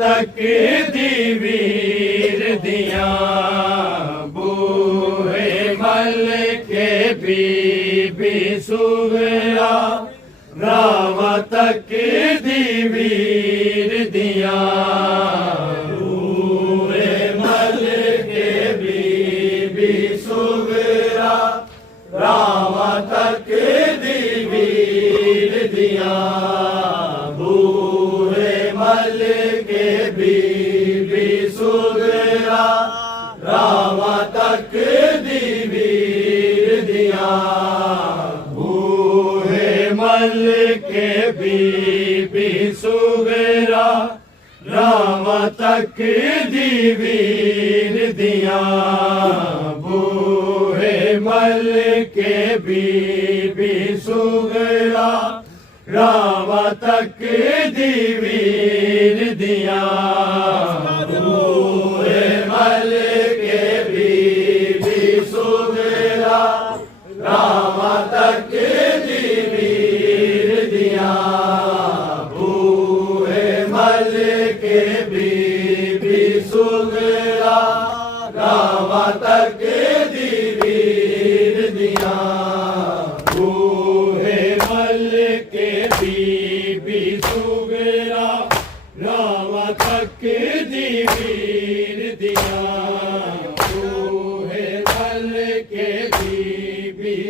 तक दीवीर दिया बूहे मल के बीबी सुगरा राम तक दीवीर दिया बूहे मल के बीबी सुगरा राम तक दीवीर दिया बूहे मल के बीबी सुगरा राम तक दीवीर दिया बूहे मल के बीबी सुगरा राम तक दीवीर दिया बूहे मल के बीबी सुगरा राम तक दीवीर दिया बूहे मल के बीबी सुगरा राम तक दीवीर दिया बूहे मल के बीबी सुगरा राम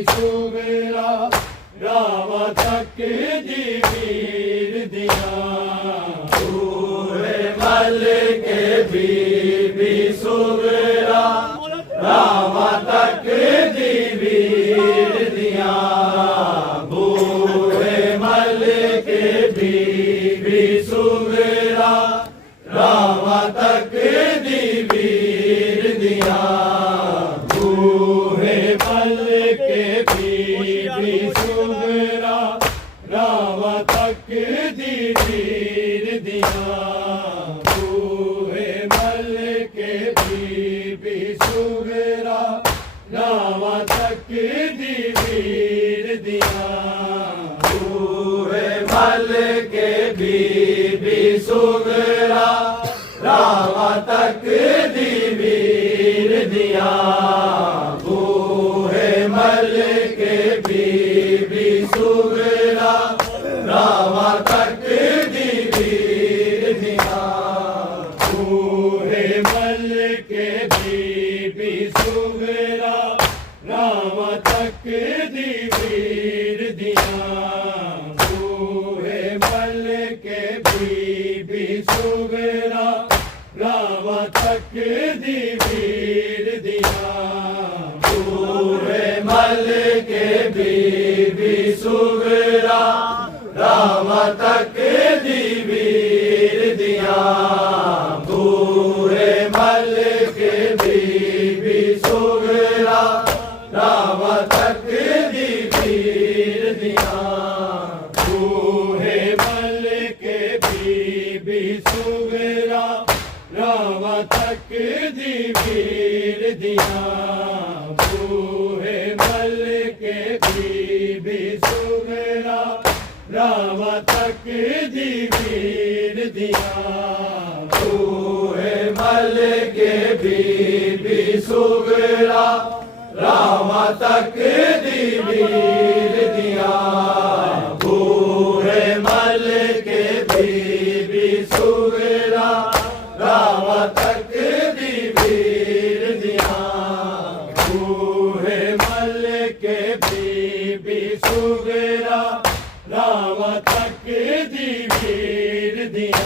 सुगरा राम तक दी वीर दिया बूहे मल के बीबी सुगरा राम तक दी वीर दिया बूहे मल के बीबी सुगरा राम तक दी वीर दिया बूहे मल के बीबी सुगरा राम तक दी वीर दिया बूहे मल के बीबी सुगरा राम तक दी वीर दिया बूहे मल के बीबी सुगरा राम तक दी वीर दिया बूहे मल के बीबी सुगरा राम तक दी वीर दिया बूहे मल के बीबी सुगरा राम तक दी वीर दिया बूहे मल के बीबी सुगरा राम तक दी वीर दिया बूहे मल के बीबी सुगरा राम तक दी वीर दिया बूहे मल के बीबी सुगरा राम तक दी वीर दिया बूहे मल के बीबी सुगरा राम तक दी वीर दिया बूहे मल के बीबी सुगरा राम तक दी वीर दिया बूहे मल के बीबी सुगरा राम तक दी वीर दिया बूहे मल के बीबी सुगरा राम तक दी वीर दिया बूहे मल के बीबी सुगरा राम तक दी वीर दिया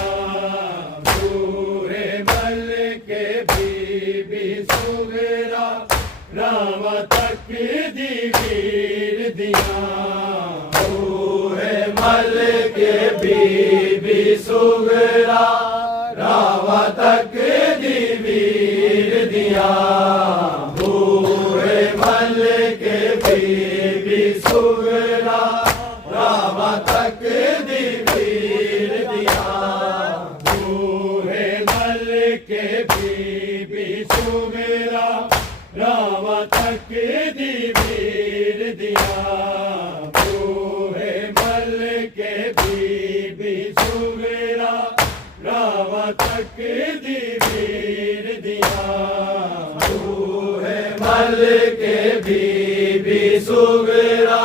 बूहे मल के बीबी सुगरा राम तक दी वीर दिया बूहे मल के बीबी सुगरा राम तक दी वीर दिया बूहे मल के बीबी सुगरा राम तक दी वीर दिया बूहे मल के बीबी सुगरा राम तक दी वीर दिया बूहे मल के बीबी सुगरा राम तक दी वीर दिया बूहे मल के बीबी सुगरा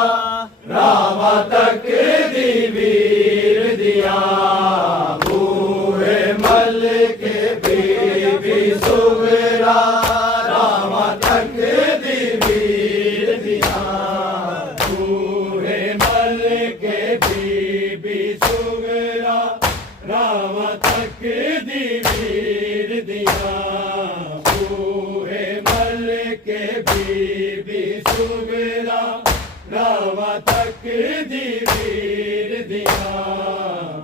राम तक दी वीर दिया बूहे मल के बीबी सुगरा राम तक दी वीर दिया बूहे मल के बीबी सुगरा राम तक दी वीर दिया बूहे मल के बीबी सुगरा राम तक दी वीर दिया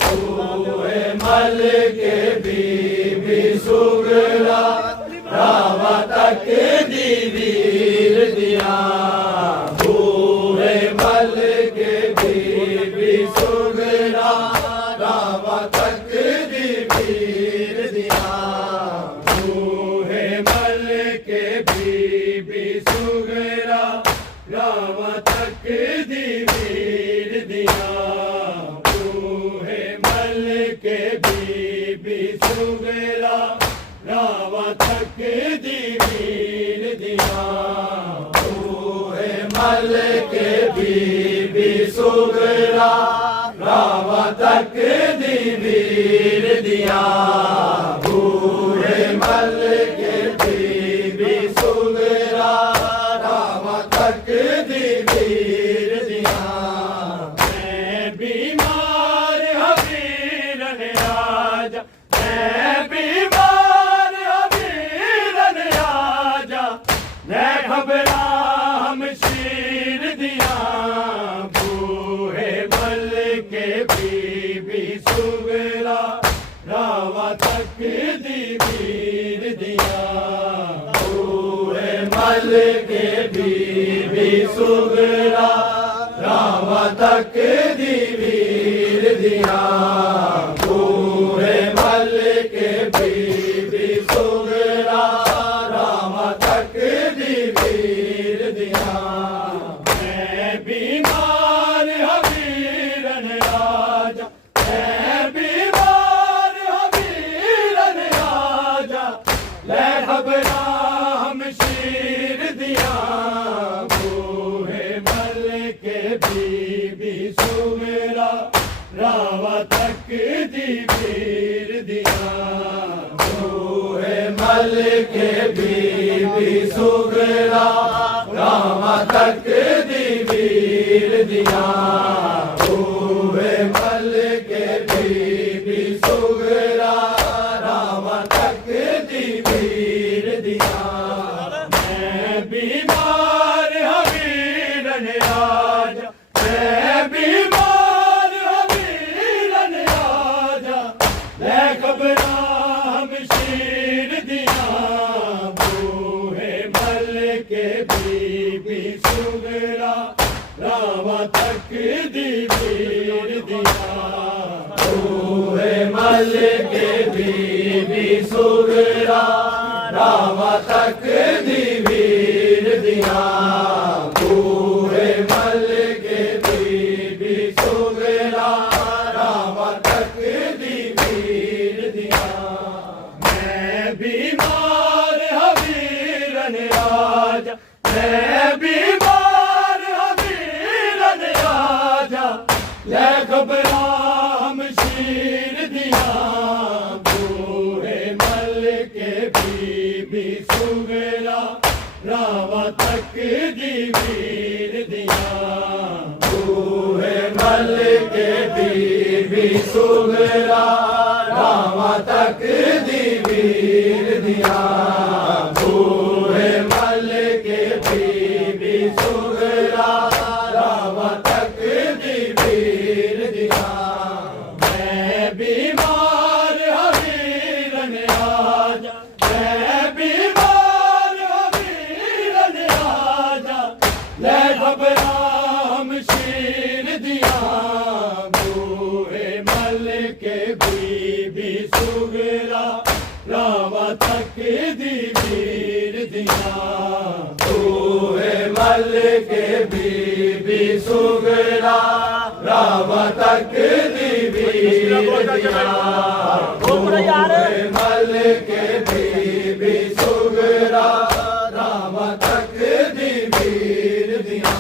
बूहे मल के बीबी सुगरा राम तक दी वीर दिया बूहे मल के बीबी सुगरा राम तक दी वीर दिया बूहे मल के बीबी सुगरा राम तक दी वीर दिया बूहे मल के बीबी सुगरा राम तक दी वीर दिया बूहे मल के बीबी सुगरा राम तक दी वीर दिया बूहे मल के बीबी सुगरा राम तक दी ले खबरा हम शीर दिया बूहे मल के बीबी सुगरा रावा तक दी वीर दिया बूहे मल के बीबी सुगरा रावा तक दी वीर दिया बूहे मल के बीबी सुगरा रावा तक दी वीर दिया मैं बीमार हवीरन राजा मैं बीमार हवीरन राजा ले खबरा हम शीर दिया बूहे मल के बीबी सुगरा रावा तक दी वीर दिया बूहे मल के बीबी सुगरा रावा तक दी वीर दिया बूहे मल के बीबी सुगरा रावा तक दी वीर दिया मैं बीमार हवीरन राजा मैं बीमार हवीरन राजा ले खबरा हम शीर दिया बूहे मल के बीबी सुगरा रावा तक दी वीर दिया बूहे मल के बीबी सुगरा रावा तक दी वीर दिया बूहे मल के बीबी सुगरा रावा तक दी वीर दिया मैं बीमार हवीरन राजा मैं बीमार हवीरन राजा ले खबरा हम शीर दिया बूहे मल के बीबी सुगरा रावा तक दी वीर दिया बूहे मल के बीबी सुगरा रावा तक दी वीर दिया बूहे मल के बीबी सुगरा रावा तक दी वीर दिया मैं बीमार हवीरन राजा मैं बीमार हवीरन राजा ले खबरा हम शीर दिया बूहे मल के बीबी सुगरा रावा तक दी वीर दिया बूहे मल के बीबी सुगरा रावा तक दी वीर दिया बूहे मल के बीबी सुगरा रावा तक दी वीर दिया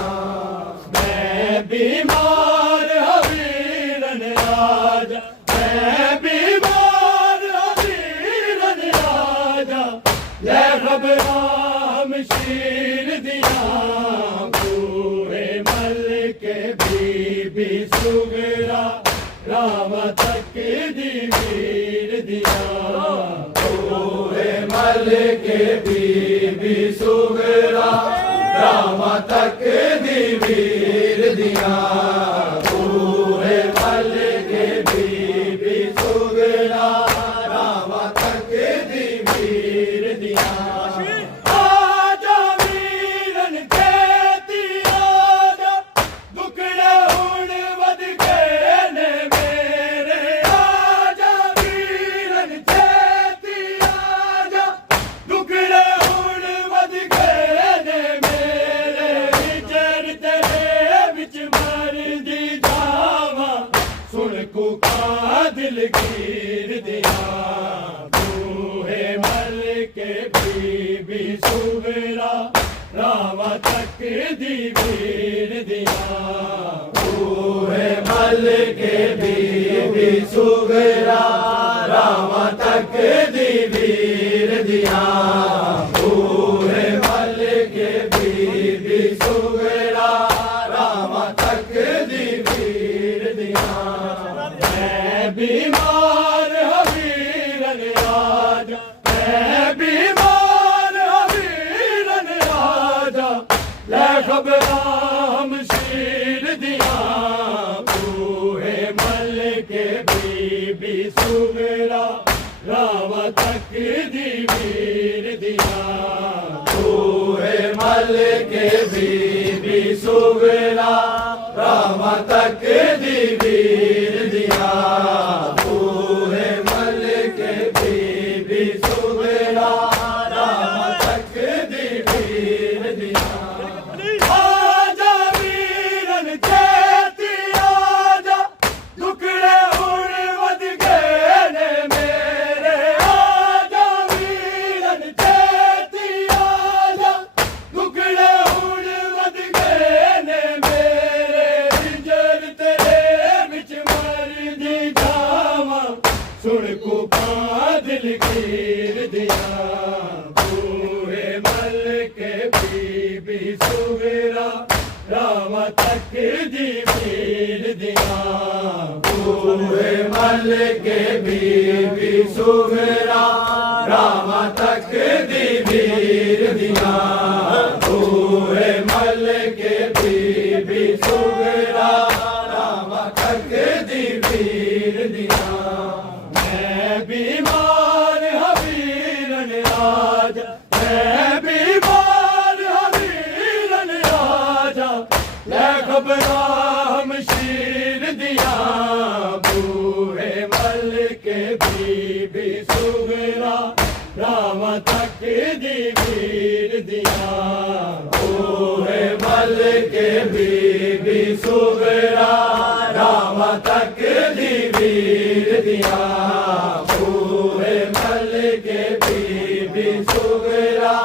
मैं बीमार हवीरन राजा मैं बीमार हवीरन राजा ले खबरा हम शीर दिया बूहे मल के बीबी सुगरा रावा तक दी वीर दिया बूहे मल के बीबी सुगरा रावा तक दी वीर दिया बूहे मल के बीबी सुगरा रावा तक दी वीर दिया आजा वीरन खेती आजा दुखड़े हुण वध गए ने मेरे आजा वीरन खेती आजा दुखड़े हुण वध गए ने मेरे विचर तेरे विच मर दी जावा सुन कुका दिलगीर दिया बूहे मल के बीबी सुगरा रावा तक दी वीर दिया बूहे मल के बीबी सुगरा रावा तक दी वीर दिया बूहे मल के बीबी सुगरा रावा तक दी वीर दिया मैं बीमार हवीरन राजा मैं बीमार हवीरन ਲੈ ਖਬਰਾਂ ਮਸ਼ੀਰ ਦੀਆਂ ਬੂਹੇ ਮੱਲ ਕੇ ਬੀਬੀ ਸੁਗਰਾ ਰਾਵਾਂ ਤੱਕਦੀ ਵੀਰ ਦੀਆਂ ਬੂਹੇ ਮੱਲ ਕੇ ਬੀਬੀ ਸੁਗਰਾ ਰਾਵਾਂ ਤੱਕਦੀ ਵੀਰ ਦੀਆਂ ਬੂਹੇ ਮੱਲ ਕੇ ਬੀਬੀ ਸੁਗਰਾ ਰਾਵਾਂ ਤੱਕਦੀ ਵੀਰ ਦੀਆਂ ਆਜਾ ਵੀਰਨ ਚੇਤੀ ਆਜਾ ਟੁਕੜੇ ਹੁਣ ਵਧ ਗਏ ਨੇ ਮੇਰੇ ਆਜਾ ਵੀਰਨ ਚੇਤੀ ਆਜਾ ਟੁਕੜੇ ਹੁਣ ਵਧ ਗਏ ਨੇ ਮੇਰੇ ਜਿੰਜਰ ਤੇਰੇ ਵਿੱਚ ਮਰਦੀ ਜਾਵਾਂ ਸੁਣ ਕੋ ਪਾ ਦਿਲ ਕੀਰ ਦੀਆਂ ਬੂਹੇ ਮੱਲ ਕੇ ਬੀਬੀ ਸੁਗਰਾ ਰਾਵਾਂ ਤੱਕਦੀ ਵੀਰ ਦੀਆਂ ਬੂਹੇ ਮੱਲ ਕੇ ਬੀਬੀ ਸੁਗਰਾ ਰਾਵਾਂ ਤੱਕਦੀ ਵੀਰ ਦੀਆਂ ਬੂਹੇ ਮੱਲ ਕੇ ਬੀਬੀ ਸੁਗਰਾ ਰਾਵਾਂ ਤੱਕਦੀ ਵੀਰ ਦੀਆਂ ਮੈਂ ਬਿਮਾਰ ਹਾਂ ਵੀਰਨ ਆਜਾ ਮੈਂ ਬਿਮਾਰ ਹਾਂ ਵੀਰਨ ਆਜਾ ਲੈ ਖਬਰਾਂ ਮਸ਼ੀਰ ਦੀਆਂ ਬੂਹੇ ਮੱਲ ਕੇ ਬੀਬੀ ਸੁਗਰਾ ਰਾਵਾਂ ਤੱਕਦੀ ਵੀਰ ਦੀਆਂ ਬੂਹੇ ਮੱਲ ਕੇ ਬੀਬੀ ਸੁਗਰਾ ਰਾਵਾਂ ਤੱਕਦੀ ਵੀਰ ਦੀਆਂ ਬੂਹੇ ਮੱਲ ਕੇ ਬੀਬੀ ਸੁਗਰਾ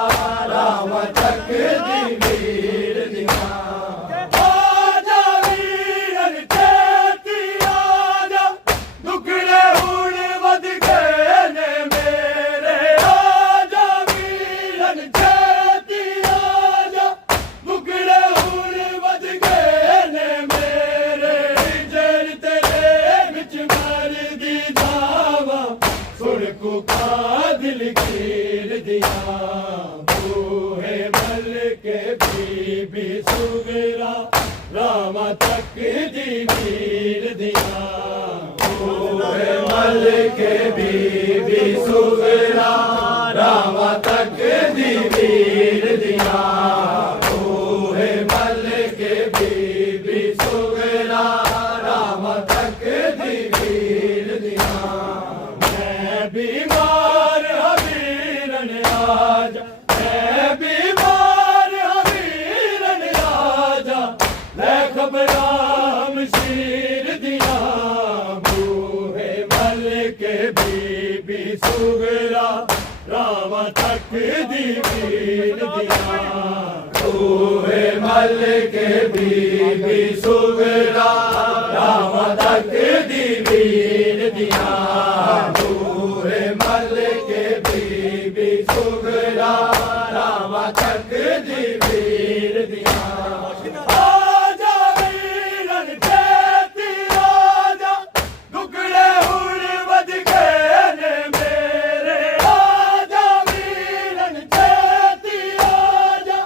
ਰਾਵਾਂ ਤੱਕਦੀ ਵੀਰ ਦੀਆਂ ਆਜਾ ਵੀਰਨ ਚੇਤੀ ਆਜਾ ਟੁਕੜੇ ਹੁਣ ਵਧ ਗਏ ਨੇ ਮੇਰੇ ਆਜਾ ਵੀਰਨ ਚੇਤੀ ਆਜਾ ਟੁਕੜੇ ਹੁਣ ਵਧ ਗਏ ਨੇ ਮੇਰੇ ਜਰ ਤੇਰੇ ਵਿੱਚ ਮਰਦੀ ਜਾਵਾਂ ਸੁਣ ਕੋ ਕਾ ਦਿਲ ਕੀਰ ਦੀਆਂ ਬੂਹੇ ਮੱਲ ਕੇ ਬੀਬੀ ਸੁਗਰਾ ਰਾਵਾਂ ਤੱਕਦੀ ਵੀਰ ਦੀਆਂ ਬੂਹੇ ਮੱਲ ਕੇ ਬੀਬੀ ਸੁਗਰਾ ਰਾਵਾਂ ਤੱਕਦੀ ਵੀਰ ਦੀਆਂ ਬੂਹੇ ਮੱਲ ਕੇ ਬੀਬੀ ਸੁਗਰਾ ਰਾਵਾਂ ਤੱਕਦੀ ਵੀਰ ਦੀਆਂ ਮੈਂ ਬਿਮਾਰ ਹਾਂ ਵੀਰਨ ਆਜਾ ਮੈਂ ਬਿਮਾਰ ਹਾਂ ਵੀਰਨ ਆਜਾ ਲੈ ਖਬਰਾਂ ਮਸ਼ੀਰ ਦੀਆਂ ਬੂਹੇ ਮੱਲ ਕੇ ਬੀਬੀ ਸੁਗਰਾ ਰਾਵਾਂ ਤੱਕਦੀ ਵੀਰ ਦੀਆਂ ਬੂਹੇ ਮੱਲ ਕੇ ਬੀਬੀ ਸੁਗਰਾ ਰਾਵਾਂ ਤੱਕਦੀ ਵੀਰ ਦੀਆਂ ਬੂਹੇ ਮੱਲ ਕੇ ਬੀਬੀ ਸੁਗਰਾ ਰਾਵਾਂ ਤੱਕਦੀ ਵੀਰ ਦੀਆਂ ਆਜਾ ਵੀਰਨ ਚੇਤੀ ਆਜਾ ਟੁਕੜੇ ਹੁਣ ਵਧ ਗਏ ਨੇ ਮੇਰੇ ਆਜਾ ਵੀਰਨ ਚੇਤੀ ਆਜਾ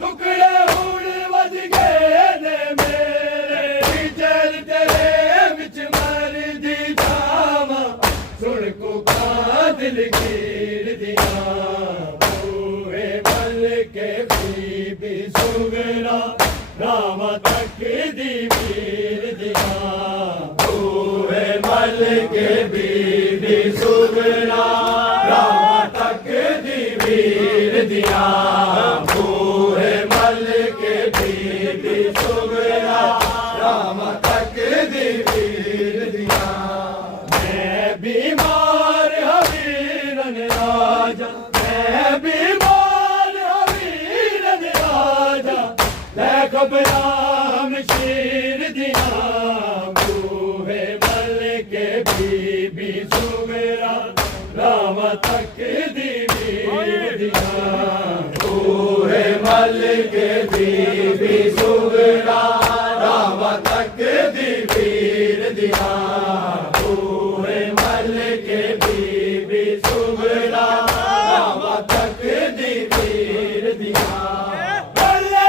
ਟੁਕੜੇ ਹੁਣ ਵਧ ਗਏ ਨੇ ਮੇਰੇ ਜਲ ਤੇਰੇ ਵਿੱਚ ਮਰਦੀ ਜਾਵਾਂ ਸੁਣ ਕੋ ਕਾ ਦਿਲ ਕੀਰ ਦੀਆਂ ਬੂਹੇ ਮੱਲ ਕੇ ਬੀਬੀ ਸੁਗਰਾ ਰਾਵਾਂ ਤੱਕਦੀ ਵੀਰ ਦੀਆਂ ਬੂਹੇ ਮੱਲ ਕੇ ਬੀਬੀ ਸੁਗਰਾ ਰਾਵਾਂ ਤੱਕਦੀ ਵੀਰ ਦੀਆਂ ਬੂਹੇ ਮੱਲ ਕੇ ਬੀਬੀ ਸੁਗਰਾ ਰਾਵਾਂ ਤੱਕਦੀ ਵੀਰ ਦੀਆਂ ਮੈਂ ਬਿਮਾਰ ਹਾਂ ਵੀਰਨ ਆਜਾ ਮੈਂ ਬਿਮਾਰ ਹਾਂ ਵੀਰਨ ਆਜਾ ਲੈ ਖਬਰਾਂ ਮਸ਼ੀਰ ਦੀਆਂ ਬੂਹੇ ਮੱਲ ਕੇ ਬੀਬੀ ਸੁਗਰਾ ਰਾਵਾਂ ਤੱਕਦੀ ਵੀਰ ਦੀਆਂ ਬੂਹੇ ਮੱਲ ਕੇ ਬੀਬੀ ਸੁਗਰਾ ਰਾਵਾਂ ਤੱਕਦੀ ਵੀਰ ਦੀਆਂ ਬੂਹੇ ਮੱਲ ਕੇ ਬੀਬੀ ਸੁਗਰਾ ਰਾਵਾਂ ਤੱਕਦੀ ਵੀਰ ਦੀਆਂ ਬੱਲੇ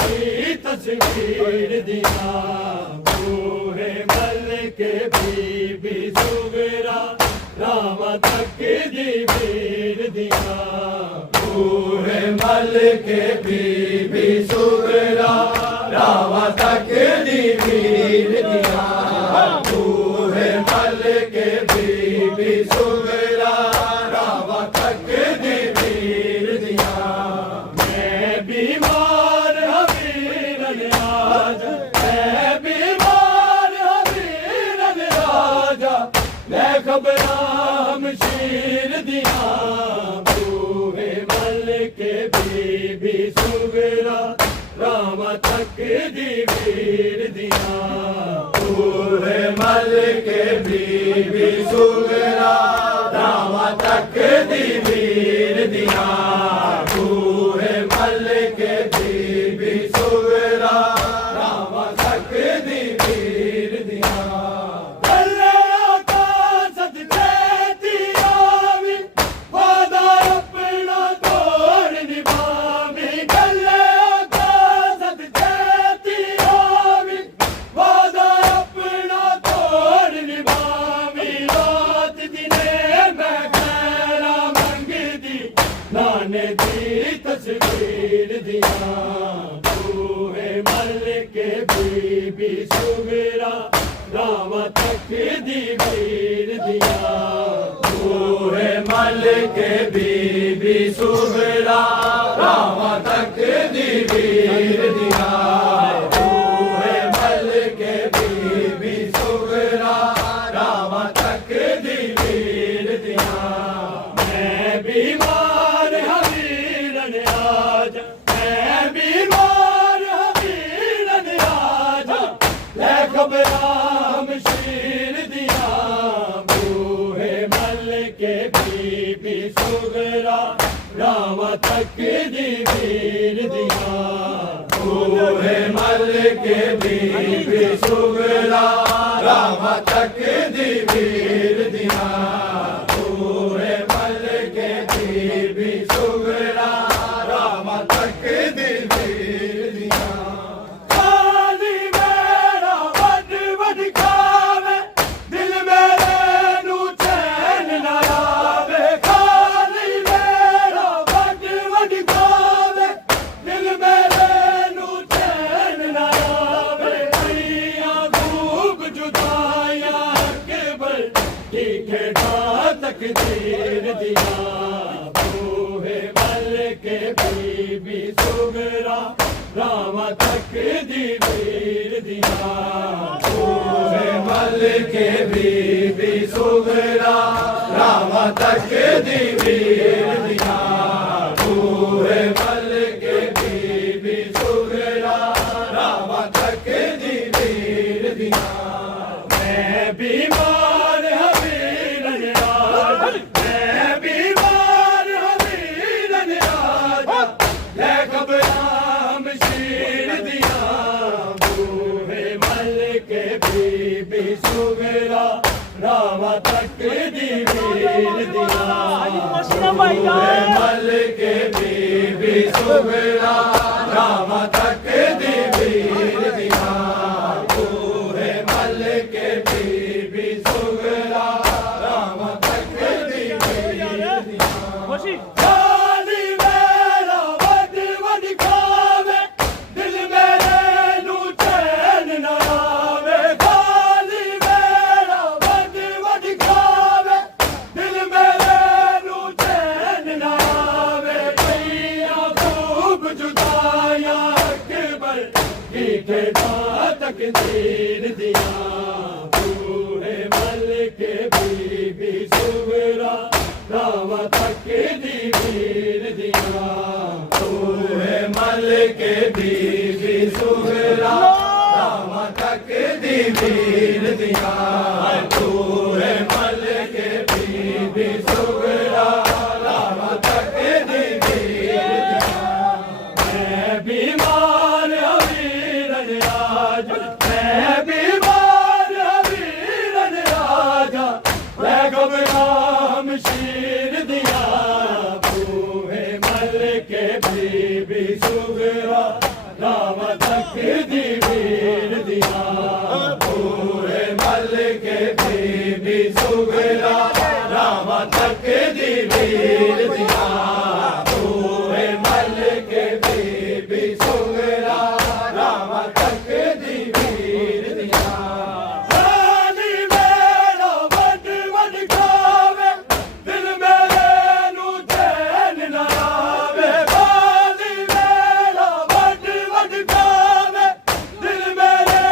दी तस्वीर दिया बूहे मल के बीबी सुगरा राम तक दी वीर दिया बूहे मल के बीबी सुगरा राम तक दी वीर दिया बूहे मल के बीबी सुगरा राम तक दी वीर दिया मैं बीमार हबीरन राजा मैं बीमार हबीरन राजा मैं खबराम शीर दिया बूहे मल के बीबी सुगरा राम तक दी वीर दिया बूहे मल के बीबी सुगरा राम तक दी वीर दिया बूहे मल के बीबी सुगरा राम तक दी वीर दिया भले आकाशत देती आवी वादा अपना तोड़ निभावी भले आकाशत देती आवी वादा अपना तोड़ निभावी रात दिने मैं खैरा मंगदी नाने दी तस्वीर दिया बूहे मल के बीबी सुगरा राम तक दी वीर दिया बूहे मल के बीबी सुगरा राम तक दी वीर दिया बूहे मल के बीबी सुगरा राम तक दी वीर दिया मैं बीमार हबीरन राजा मैं बीमार हबीरन राजा मैं खबराम शीर दिया बूहे मल के बीबी सुगरा राम तक दी वीर दिया बूहे मल के बीबी सुगरा राम तक दी वीर दिया बूहे मल के बीबी सुगरा राम तक दी वीर दिया खाली मेरा वड वड खावे दिल मेरे नू चैन ना आवे खाली मेरा वड वड खावे दिल मेरे नू चैन ना आवे दुनिया खूब जुदाइयां केवल खेड़ा तकदीर दिया बूहे मल के बीबी सुगरा राम तक दी वीर दिया बूहे मल के बीबी सुगरा राम तक दी वीर दिया बूहे मल के बीबी सुगरा राम तक दी वीर दिया मैं बीमार हबीरन राजा मैं बीमार हबीरन राजा मैं खबराम शीर दिया बूहे मल के बीबी सुगरा राम तक दी वीर दिया बूहे मल के बीबी सुगरा राम तक दी वीर दिया बूहे मल के बीबी सुगरा राम तक दी वीर दिया खाली मेरा वड वड खावे दिल मेरे नू चैन ना आवे खाली मेरा वड वड खावे दिल मेरे नू चैन ना आवे कईयां खूब जुदाइयां केवल खेड़ा तकदीर दिया बूहे मल के बीबी सुगरा राम तक दी वीर दिया बूहे मल के बीबी सुगरा राम तक दी वीर दिया बूहे मल के बीबी सुगरा राम तक दी वीर दिया मैं बीमार हबीरन राजा मैं बीमार हबीरन राजा मैं खबराम शीर दिया बूहे मल के बीबी सुगरा तक दी वीर दिया बूहे मल के बीबी सुगरा राम तक दी वीर दिया रानी मेरा वड वड खावे दिल मेरे नू चैन ना आवे बाली मेरा वड वड खावे दिल मेरे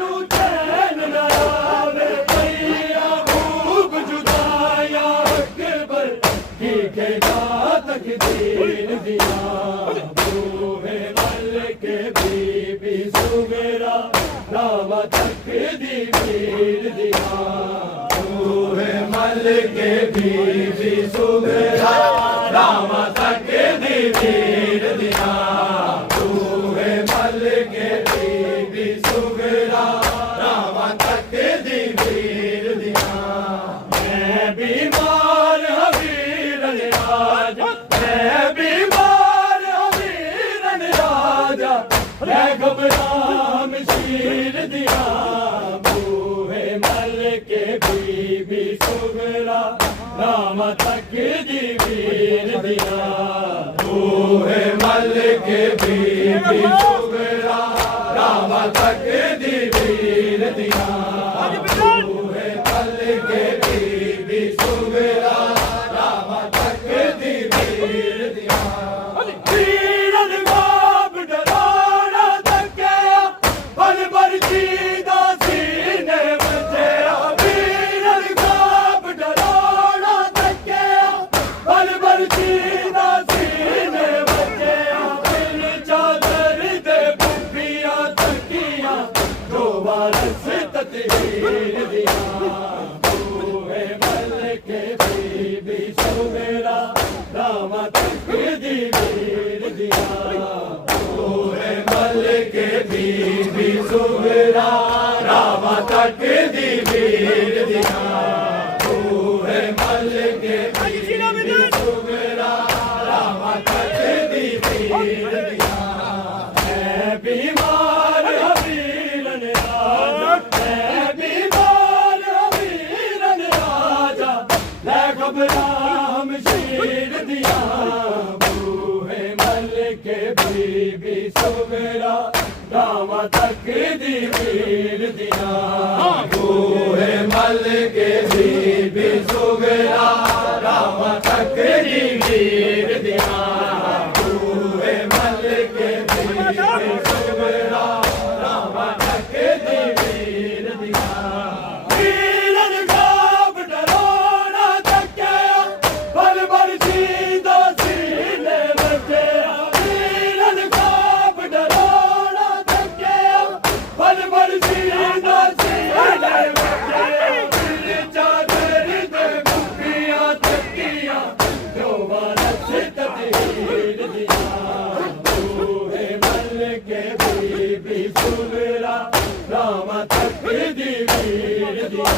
नू चैन ना आवे भैया भूख जुदाया अकबर की कहना तकदीर दिया बूहे मल के बीबी सुगरा राम तक दी वीर दिया बूहे मल के बीबी सुगरा राम तक दी वीर दिया बूहे मल के बीबी सुगरा राम तक दी वीर दिया मैं बीमार हवीरन राजा मैं बीमार हवीरन राजा मैं घबराम शीर दिया बूहे मल के बीबी सुगरा राम तक दी वीर दिया बूहे मल के बीबी सुगरा राम तक दी वीर दिया बूहे मल के बीबी सुगरा राम तक दी वीर दिया वीरन बाप डराना तकिया पल भर सीधा सीने बचया वीरन बाप डराना तकिया पल भर सीधा सीने बचया फिर चादर दे बुफिया तकिया दो वारस ततहीर दिया बूहे मल के बीबी सुगरा राम तक दी वीर दिया बूहे मल के बीबी सुगरा राम तक दी वीर दिया बूहे मल के बीबी सुगरा राम तक दी वीर दिया मैं बीमार हवीरन राजा मैं बीमार हवीरन राजा मैं घबराम शीर दिया बूहे मल के बीबी सुगरा राम तक दी वीर दिया बूहे मल के बीबी सुगरा राम तक दी वीर दिया बूहे मल के बीबी सुगरा राम तक दी वीर दिया वीरन गाब डराना तकिया पल भर सीधा सीने बचया वीरन गाब डराना तकिया पल भर सीधा सीने बचया फिर चादर दे बुफिया तकिया दो वारस ततहीर दिया बूहे मल के बीबी सुगरा राम तक दी वीर दिया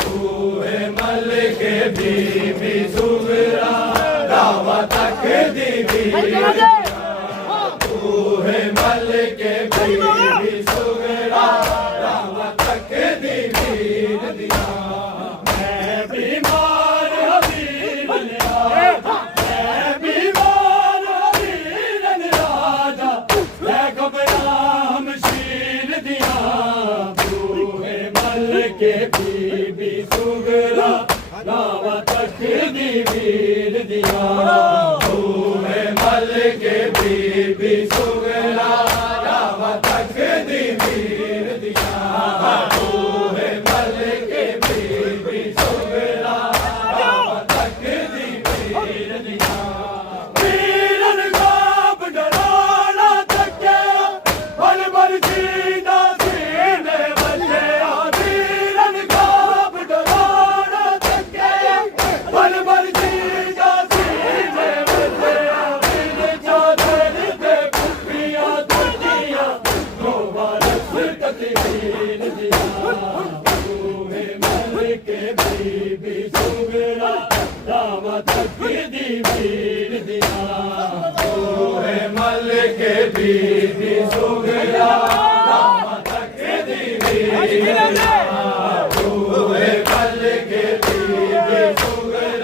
बूहे मल के बीबी सुगरा राम तक दी वीर दिया बूहे मल के बीबी सुगरा राम तक दी वीर दिया मैं बीमार हवीरन राजा मैं बीमार हवीरन राजा मैं घबराम शीर दिया बूहे मल के बीबी सुगरा राम तक दी वीर दिया बूहे मल के बीबी सुगरा राम तक दी वीर दिया बूहे मल के बीबी सुगरा राम तक दी वीर दिया वीरन गाब डराना तकिया पल भर सीधा सीने बचया वीरन गाब डराना तकिया पल भर सीधा सीने बचया फिर चादर दे बुफिया तकिया दो वारस ततहीर दिया बूहे मल के बीबी सुगरा राम तक दी वीर दिया बूहे मल के बीबी सुगरा राम तक दी वीर दिया बूहे मल के बीबी सुगरा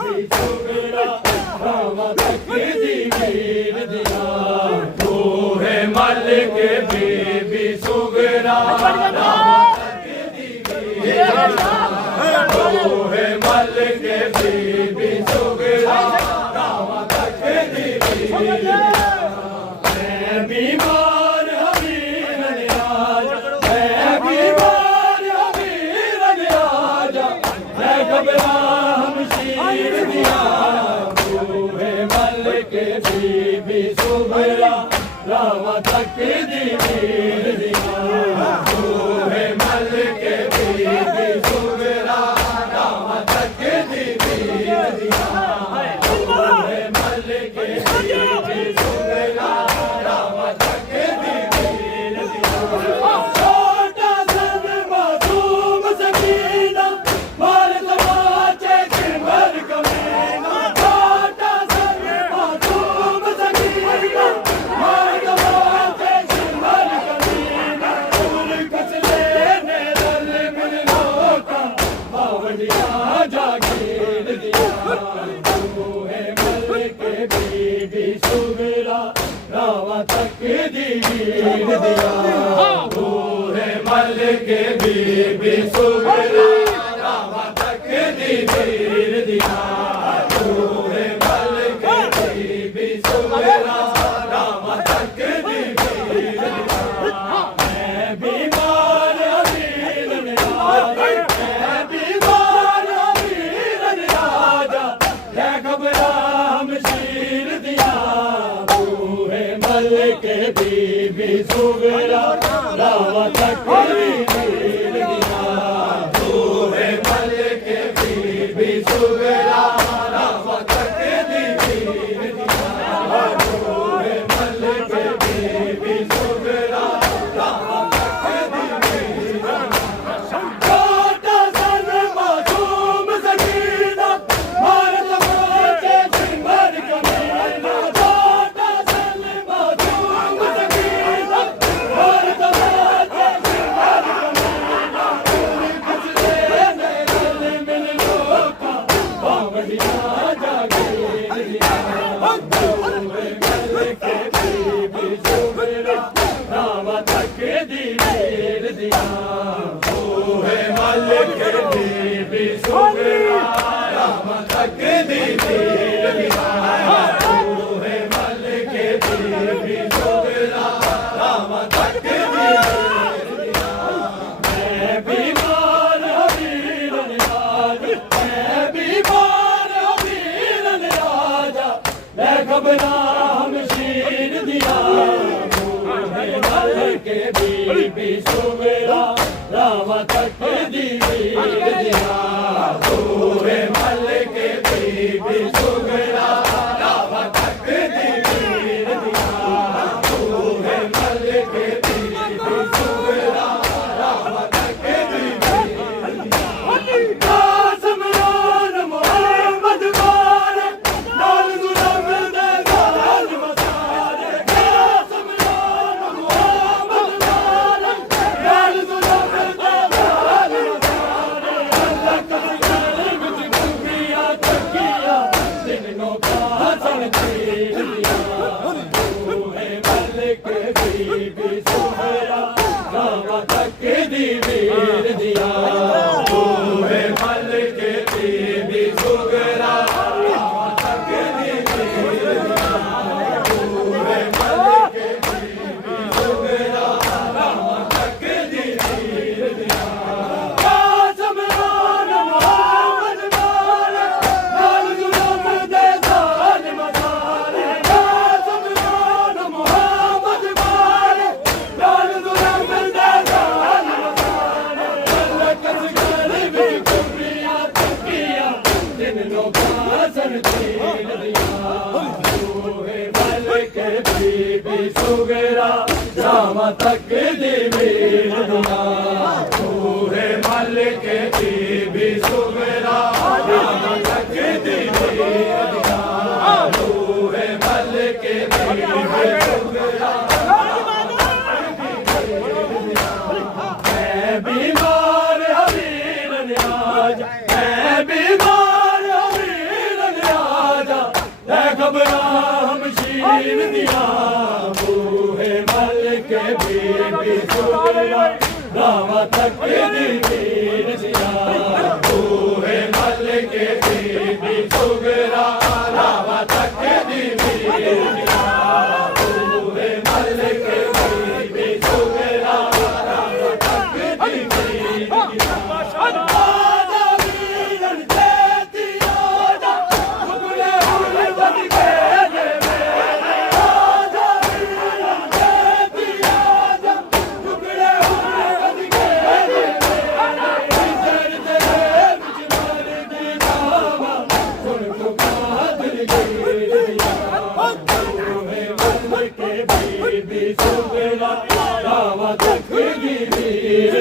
Hey! बीबी सुगरा रामा तक दी वीर दिया बूहे मल के बीबी सुगरा रामा तक दी वीर दिया बूहे मल के बीबी सुगरा रामा तक दी वीर दिया छोटा सन मासूम सकीना मार तमाचे चिमर कमीना छोटा सन मासूम सकीना मार तमाचे चिमर कमीना उर कचले ने दल मिल लोका बावड़िया जागीर दिया बूहे मल के बीबी सुगरा रामा तक दी वीर दिया बूहे मल के बीबी सुगरा रामा तक दी वीर दिया बूहे मल के बीबी सुगरा रामा तक दी वीर दिया मैं बीमार अमीर ने आजा मैं बीमार अमीर ने आजा मैं घबरा हमशीर दिया बूहे मल के बीबी सुगरा रामा तक दी वीर दिया बूहे मल के बीबी सुगरा रामा तक दी वीर दिया बूहे मल के बीबी सुगरा रामा तक दी वीर दिया छोटा सन मासूम सकीना मार तमाचे चिमर कमीना छोटा सन मासूम सकीना मार तमाचे चिमर कमीना कुचले ने दल मिल लोका बावड़िया जागीर दिया बूहे मल के बीबी सुगरा रामा तक दी वीर दिया बूहे मल के बीबी सुगरा रामा तक दी वीर दिया बूहे मल के बीबी सुगरा रामा तक दी वीर दिया मैं बीमार अमीर ने आजा मैं बीमार अमीर ने आजा मैं घबरा हमशीर दिया बूहे मल के बीबी सुगरा रामा तक दी वीर दिया बूहे मल के बीबी सुगरा रामा तक दी वीर दिया बूहे मल के बीबी सुगरा रामा तक दी वीर दिया आसमान मोहम्मद वाले लाल गुलाम दे साल मसाले आसमान मोहम्मद वाले लाल गुलाम दे साल मसाले अल्लाह का गल विच गुबिया तकिया दिनों का सन चीर दिया बूहे मल के बीबी सुगरा रामा तक दी वीर दिया बूहे मल के बीबी सुगरा रामा तक दी वीर दिया बूहे मल के बीबी सुगरा रामा तक दी वीर दिया आसमान मोहम्मद वाले लाल गुलाम दे साल मसाले आसमान मोहम्मद वाले लाल गुलाम दे साल मसाले अल्लाह कस गल विच गुबिया तकिया दिनों का सन चीर दिया बूहे मल के बीबी सुगरा रामा तक दी वीर दिया बूहे मल के बीबी सुगरा रामा तक दी वीर दिया बूहे मल के बीबी सुगरा मैं बीमार अमीर ने आजा मैं बीमार अमीर ने आजा मैं घबरा हमशीर दिया बूहे मल के बीबी सुगरा रामा तक दी वीर दिया बूहे मल के बीबी सुगरा रामा तक दी वीर दिया बूहे मल के बीबी सुगरा रामा तक दी वीर दिया आजा वीरन तेती आजा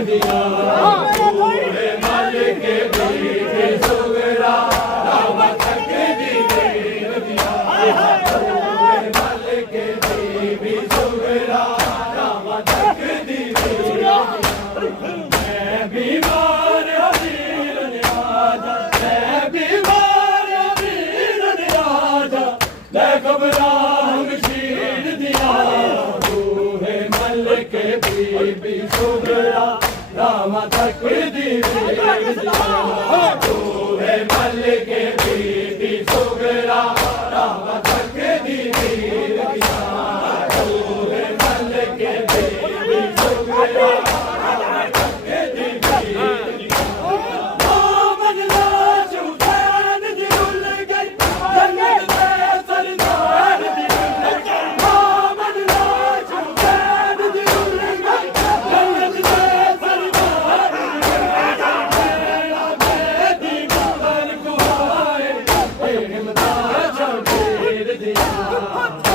दिया बूहे मल के बीबी सुगरा राम तक दी वीर दिया बूहे मल के बीबी सुगरा राम तक दी वीर मैं बीमार वीर ने आजा मैं बीमार वीर ने आजा मैं घबरा शीर दिया बूहे मल के बीबी सुगरा राम तक दी वीर दिया बूहे मल के बीबी सुगरा राम तक दी वीर दिया बूहे मल के बीबी सुगरा राम तक दी वीर दिया मोहम्मद लाजू फैन दी उल गई जन्नत में सरदार दी मोहम्मद लाजू फैन दी उल गई जन्नत में सरदार दी दीवार को आए हिम्मता जबीर दिया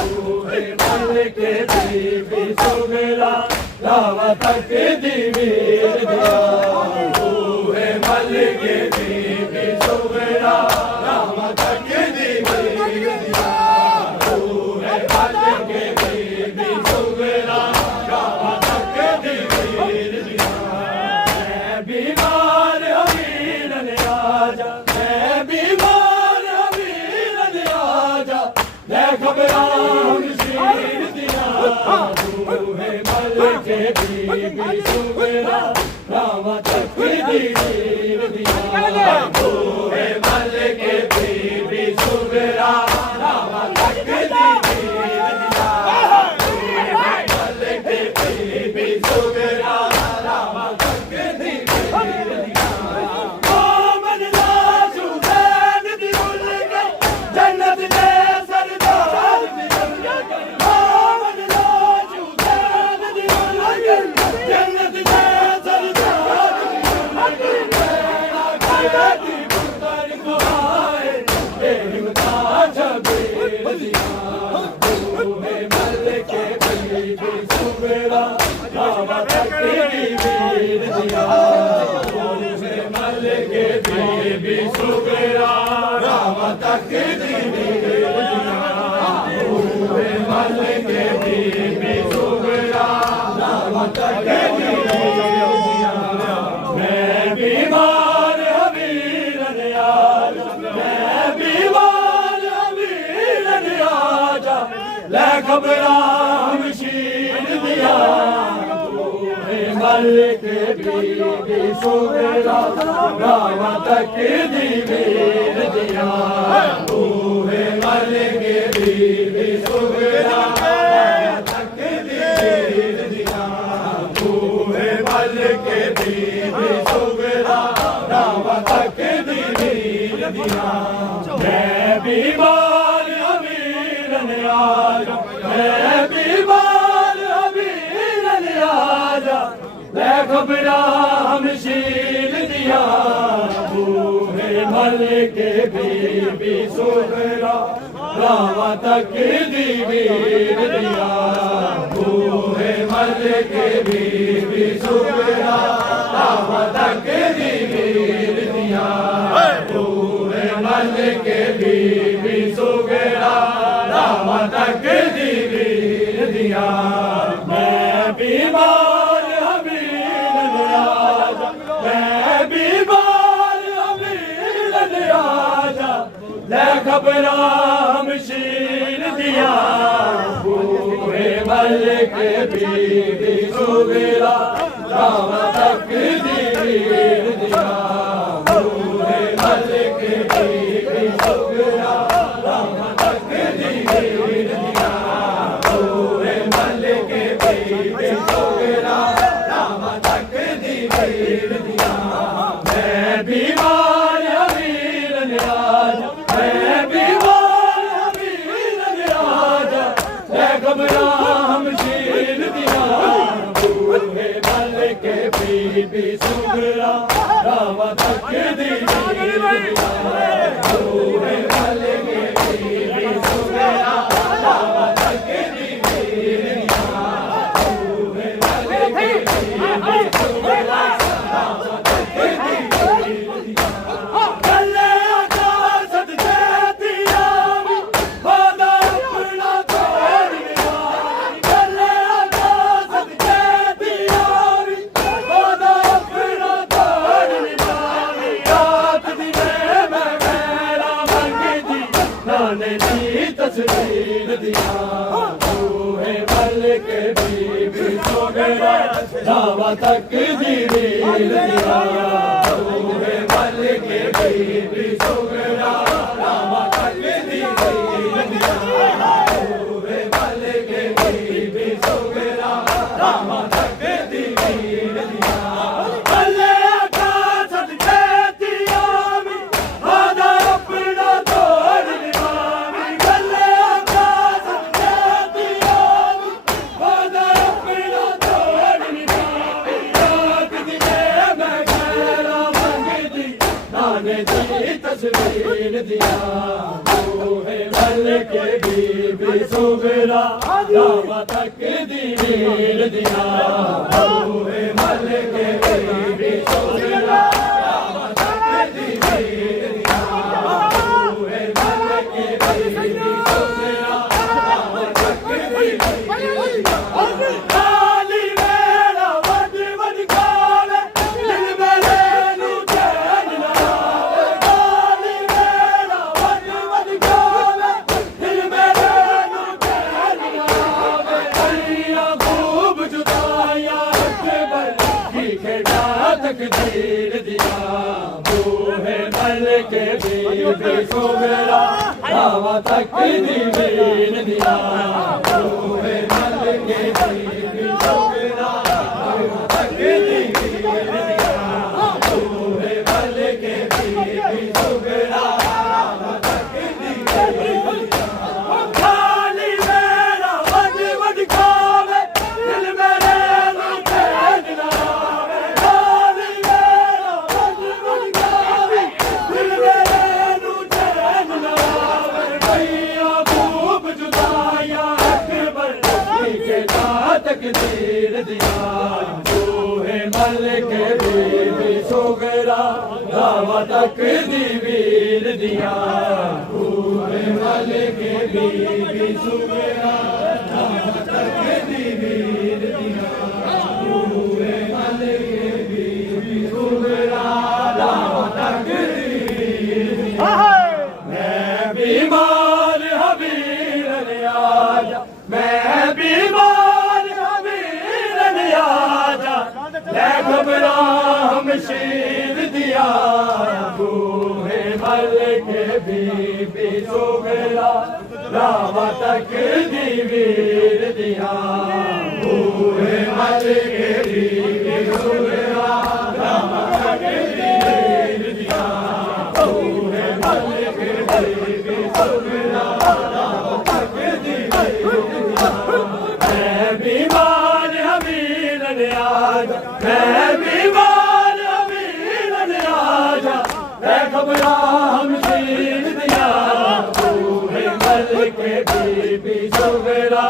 बूहे मल के बीबी सुगरा राम तक दी वीर दिया बूहे मल के बीबी सुगरा राम तक दी वीर दिया बूहे मल के बीबी सुगरा राम तक दी वीर दिया मैं बीमार वीर ने आजा मैं बीमार वीर ने आजा मैं घबरा शीर दिया बूहे मल के बीबी सुगरा राम तक दी वीर दिया बूहे मल के बीबी सुगरा राम तक दी वीर दिया बूहे मल के बीबी सुगरा राम तक दी वीर दिया मोहम्मद लाजू फैन दी उल गई जन्नत में सरदार दी मोहम्मद लाजू फैन दी उल गई जन्नत में सरदार दी पुत्र को आए हिम्मता जबीर दिया बूहे मल के बीबी सुगरा राम तक दी वीर दिया बूहे मल के बीबी सुगरा राम तक दी वीर दिया बूहे मल के बीबी सुगरा राम तक दी वीर दिया मैं बीमार वीर ने आजा मैं बीमार वीर ने आजा ले घबरा शीर दिया बूहे मल के बीबी सुगरा राम तक दी वीर दिया बूहे मल के बीबी सुगरा राम तक दी वीर दिया बूहे मल के बीबी सुगरा राम तक दी वीर दिया मैं बीमार वीर ने आजा मैं बीमार वीर ने आजा मैं घबरा शीर दिया बूहे मल के बीबी सुगरा राम तक दी वीर दिया बूहे मल के बीबी सुगरा राम तक दी वीर दिया बूहे मल के बीबी सुगरा राम तक दी वीर दिया मैं बीमार वीर ने आजा मैं बीमार वीर ने आजा ले घबरा शीर दिया बूहे मल के बीबी सुगरा राम तक दी वीर दिया बूहे मल के बीबी सुगरा राम तक दी वीर दिया बूहे मल के बीबी सुगरा राम तक दी वीर दिया मैं बीमार वीर ने आजा मैं बीमार वीर ने आजा मैं घबरा शीर दिया बूहे मल के बीबी सुगरा राम तक दी वीर दिया बूहे मल के बीबी सुगरा राम तक दी वीर दिया बूहे मल के बीबी सुगरा तस्वीर दिया बूहे मलिक बीबी सोगरा रावा तकदीर दिया बूहे मलिक बीबी सोगरा रावा तकदीर दिया बूहे मलिक बीबी सोगरा रावा तकदीर दिया तस्वीर दिया बूहे मलिक बीबी सोगरा रावा तकदीर दिया बूहे मलिक बीबी सोगरा रावा तकदीर दिया बूहे मलिक बीबी सोगरा रावा तकदीर दिया काली मेरा वड वड काले दिल मेरे नू चैन ना तकदीर दिया बूहे मलिक बीबी सोगरा रावा तकदीर दिया बूहे मलिक बीबी सोगरा रावा तकदीर दिया बूहे मलिक बीबी सोगरा रावा तकदीर दिया खाली मेरा वड वड खावे दिल मेरे नू चैन ना तकदीर दिया बूहे मलिक बीबी सोगरा रावा तकदीर दिया बूहे मलिक बीबी सोगरा रावा तकदीर दिया बूहे मलिक बीबी सोगरा रावा तकदीर दिया मैं बीमार हबीर ने आजा मैं बीमार घबरा हम शीर दिया बूहे मलिक बीबी सोगरा रावा तकदीर दिया बूहे मलिक बीबी सोगरा रावा तकदीर दिया बूहे मलिक बीबी सोगरा रावा तकदीर दिया मैं बीमार हमीर ने आजा मैं बीमार हमीर ने आजा मैं घबरा हम शीर दिया बूहे मलिक बीबी सोगरा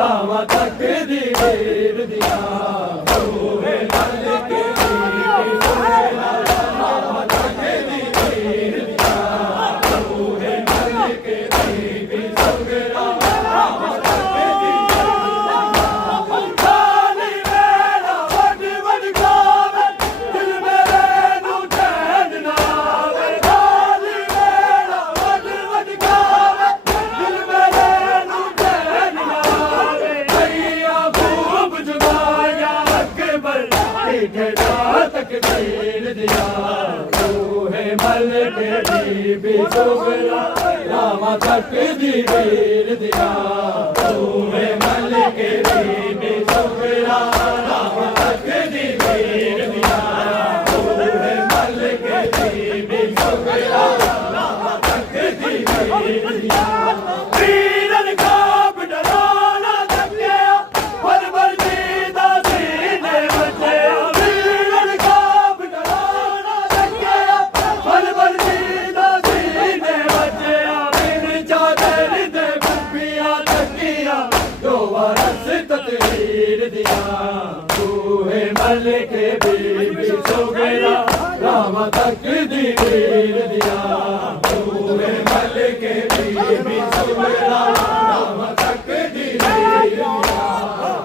रावा तकदीर दिया बूहे मलिक बीबी सोगरा रावा तकदीर दिया बूहे मलिक बीबी सोगरा रावा तकदीर दिया बूहे मलिक बीबी सोगरा रावा तकदीर दिया बूहे मलिक बीबी सोगरा रावा तकदीर दिया बूहे मलिक बीबी सोगरा रावा तकदीर दिया वीरन का डराना थकिया भर भर जीदा सीने बचे तकदीर दिया बूहे मलिक बीबी सोगरा रावा तकदीर दिया बूहे मलिक बीबी सोगरा रावा तकदीर दिया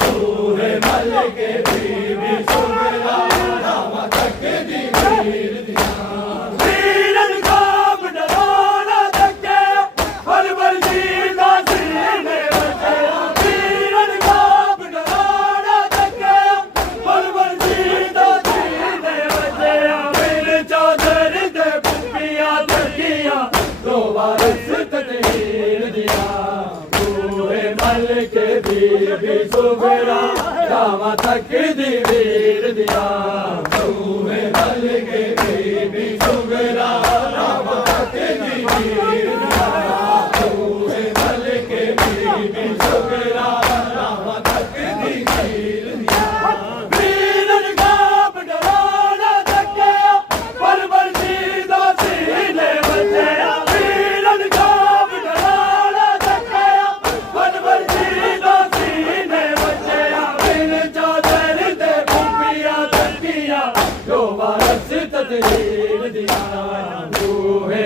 बूहे मलिक बीबी सोगरा रावा तकदीर दिया वीरन का डराना थके हर बल जीदा जो वारिस तजहीर दिया बूहे मलिक बीबी सुगरा रामा तक दी वीर दिया बूहे मलिक बीबी सुगरा रामा तक दी वीर दिया बूहे मलिक बीबी सुगरा रामा तक दी वीर दिया वीरन का बडवाना तकिया पर बरसीदा सीने बचया वीरन का बडवाना तकिया पर बरसीदा सीने बचया बिन चादर दे भूपिया तकिया जो वारस तजहीर दिया बूहे